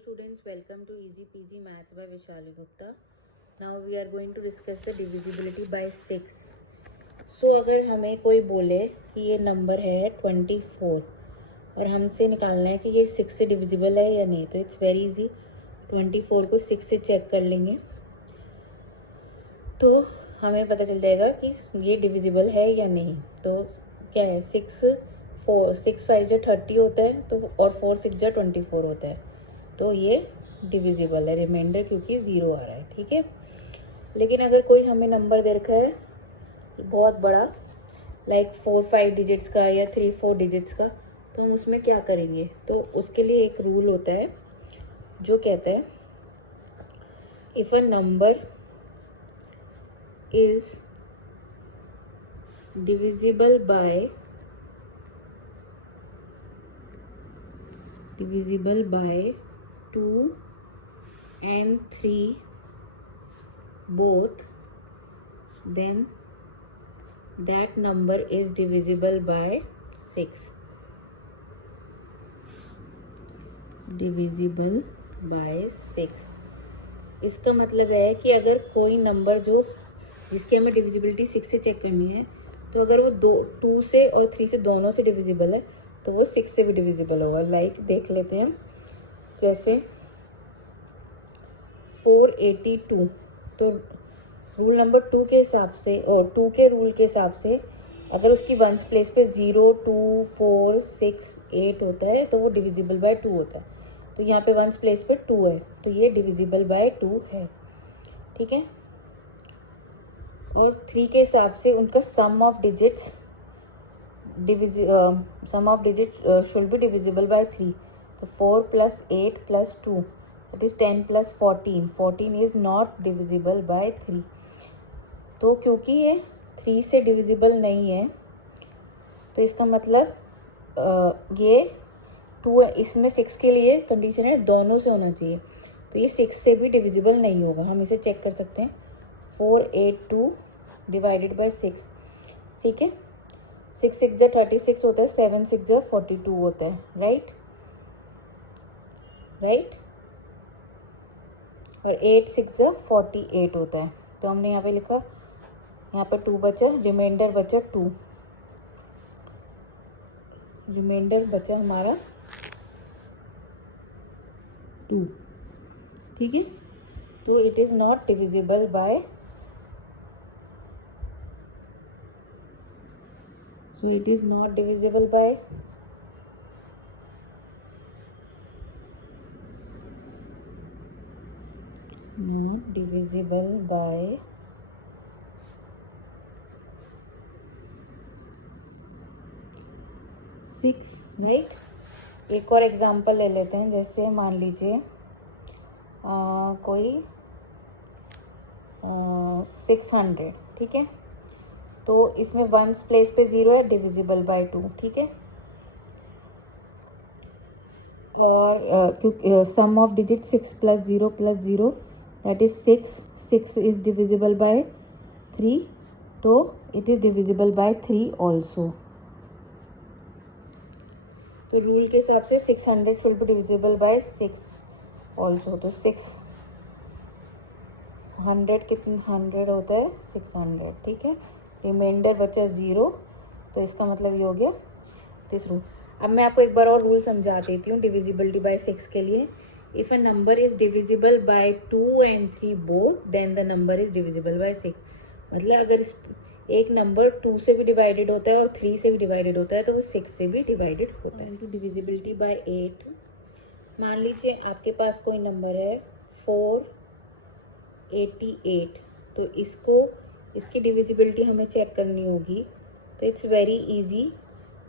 students, welcome to Easy Peasy Maths by Vishali Gupta. Now we are going to discuss the divisibility by 6. So अगर हमें कोई बोले कि ये number है 24 और हमसे निकालना है कि ये 6 से डिविजिबल है या नहीं, तो इट्स वेरी इजी। 24 को 6 से चेक कर लेंगे तो हमें पता चल जाएगा कि ये डिविजिबल है या नहीं। तो क्या है, 6 5 जो 30 होता है, तो और 4 6 जो 24 होता है, तो ये डिविजिबल है। रिमाइंडर क्योंकि 0 आ रहा है, ठीक है। लेकिन अगर कोई हमें नंबर दे रखा है बहुत बड़ा, लाइक 4 5 डिजिट्स का या 3 4 डिजिट्स का, तो हम उसमें क्या करेंगे? तो उसके लिए एक रूल होता है जो कहता है if a number is divisible by 2 and 3 both, then that number is divisible by 6. Divisible by 6 इसका मतलब है कि अगर कोई नंबर जिसकी हमें डिविजिबिलिटी 6 से चेक करनी है, तो अगर वो 2 से और 3 से दोनों से डिविजिबल है तो वो 6 से भी डिविजिबल होगा। लाइक देख लेते हैं, जैसे 482, तो रूल नंबर 2 के हिसाब से और 2 के रूल के हिसाब से अगर उसकी वंस प्लेस पे 0 2 4 6 8 होता है तो वो डिविजिबल बाय 2 होता है। तो यहाँ पे वंस प्लेस पे 2 है, तो ये डिविजिबल बाय 2 है, ठीक है। और 3 के हिसाब से उनका sum of digits should be divisible by 3। तो 4 + 8 + 2 it is 10 + 14, 14 is not divisible by 3। तो क्योंकि ये 3 से डिविजिबल नहीं है, तो इसका मतलब ये 2 है। इसमें 6 के लिए कंडीशन है दोनों से होना चाहिए, तो ये 6 से भी डिविजिबल नहीं होगा। हम इसे चेक कर सकते हैं, 482 डिवाइडेड बाय 6, ठीक है। 6 6 जो 36 होता है, 7 6 जो 42 होता है, राइट। और 8 6 जो 48 होता है। तो हमने यहाँ पे लिखा, यहाँ पे 2 बचा, रिमाइंडर बचा 2, रिमाइंडर बचा हमारा 2, ठीक है। तो it is not divisible bye, so it is not divisible by not divisible by 6, right. एक और एग्जांपल ले लेते हैं, जैसे मान लीजिए कोई 600, ठीक है। तो इसमें वंस प्लेस पे 0 है, डिविजिबल बाय 2, ठीक है। और क्योंकि sum of digit 6 + 0 + 0 that is 6, 6 is divisible by 3, तो it is divisible by 3 also. तो रूल के हिसाब से 600 should be divisible by 6 also. तो 600 कितने 100 होता है, 600, ठीक है। रिमाइंडर बचा 0, तो इसका मतलब ये हो गया दिस रूल। अब मैं आपको एक बार और रूल समझा देती हूँ डिविजिबिलिटी बाय 6 के लिए। If a number is divisible by 2 and 3 both, then the number is divisible by 6। मतलब अगर एक नंबर 2 से भी डिवाइडेड होता है और 3 से भी डिवाइडेड होता है, तो वो 6 से भी डिवाइडेड होता है। डिविजिबिलिटी बाय 8, मान लीजिए आपके पास कोई नंबर है 488, तो इसकी डिविजिबिलिटी हमें चेक करनी होगी। तो इट्स वेरी इजी,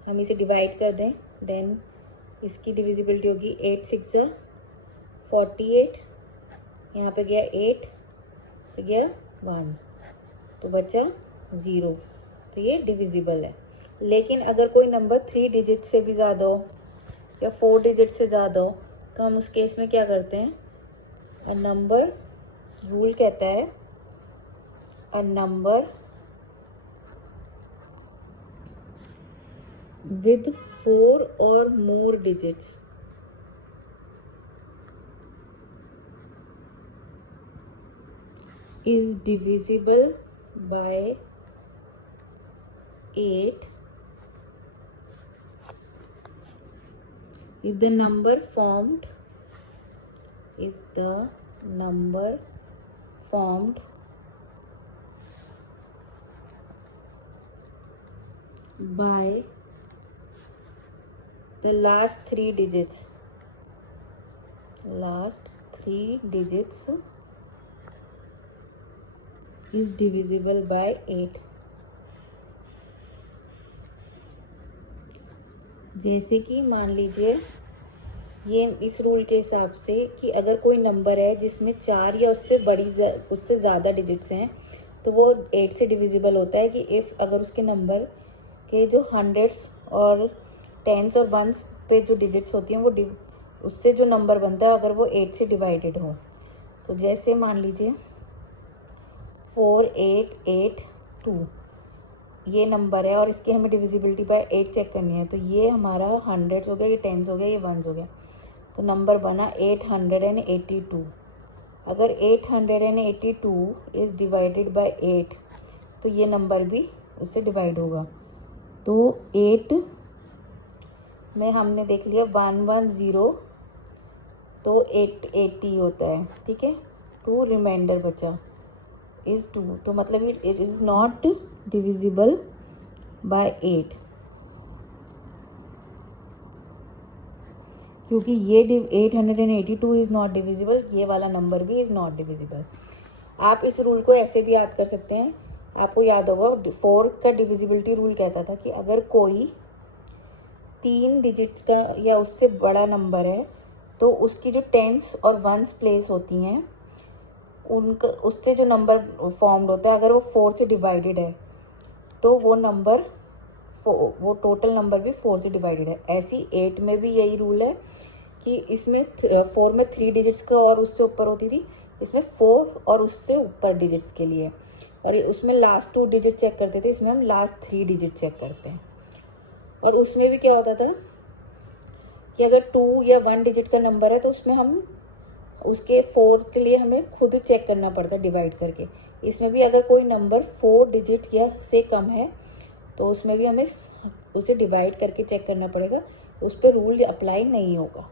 हम इसे डिवाइड कर दें, देन इसकी डिविजिबिलिटी होगी 8 6 जा 48, यहाँ पे गया 8, पे गया 1, तो बचा 0, तो ये डिविजिबल है। लेकिन अगर कोई नंबर 3 डिजिट से भी ज़्यादा हो या 4 डिजिट से ज़्यादा हो, तो हम उस केस में क्या करते हैं, अ नंबर, रूल कहता है a number with 4 or more digits is divisible by 8 if the number formed by the last three digits is divisible by 8। जैसे कि मान लीजिए ये इस रूल के हिसाब से कि अगर कोई नंबर है जिसमें 4 या उससे ज़्यादा डिजिट्स हैं तो वो 8 से डिविजिबल होता है। कि इफ़ अगर उसके नंबर के जो हंड्रेड्स और टेंस और वंस पे जो डिजिट्स होती हैं वो उससे जो नंबर बनता है अगर वो 8 से डिवाइडेड हो। तो जैसे मान लीजिए 4882 ये नंबर है और इसकी हमें डिविजिबिलिटी बाय 8 चेक करनी है। तो ये हमारा हंड्रेड्स हो गया, ये टेंस हो गया, ये वंस हो गया, तो नंबर बना 882। अगर 882 इज़ डिवाइडेड बाय 8 तो ये नंबर भी उससे डिवाइड होगा। तो 8 में हमने देख लिया 110 तो 880 होता है, ठीक है। 2 रिमाइंडर बचा इज़ 2, तो मतलब it is not divisible bye 8 क्योंकि ये 882 इज़ नॉट डिविजिबल, ये वाला नंबर भी इज़ नॉट डिविजिबल। आप इस रूल को ऐसे भी याद कर सकते हैं। आपको याद होगा 4 का डिविजिबिलिटी रूल कहता था कि अगर कोई 3 डिजिट्स का या उससे बड़ा नंबर है तो उसकी जो टेंस और वंस प्लेस होती हैं उनका उससे जो नंबर फॉर्म्ड होता है अगर वो 4 से डिवाइडेड है तो वो टोटल नंबर भी 4 से डिवाइडेड है। ऐसी 8 में भी यही रूल है कि इसमें 4 में 3 डिजिट्स का और उससे ऊपर होती थी, इसमें 4 और उससे ऊपर डिजिट्स के लिए, और उसमें लास्ट 2 डिजिट चेक करते थे, इसमें हम लास्ट 3 डिजिट चेक करते हैं। और उसमें भी क्या होता था कि अगर 2 या 1 डिजिट का नंबर है तो उसमें हम उसके 4 के लिए हमें खुद चेक करना पड़ता है डिवाइड करके। इसमें भी अगर कोई नंबर 4 डिजिट या से कम है तो उसमें भी हमें उसे डिवाइड करके चेक करना पड़ेगा, उस पर रूल अप्लाई नहीं होगा।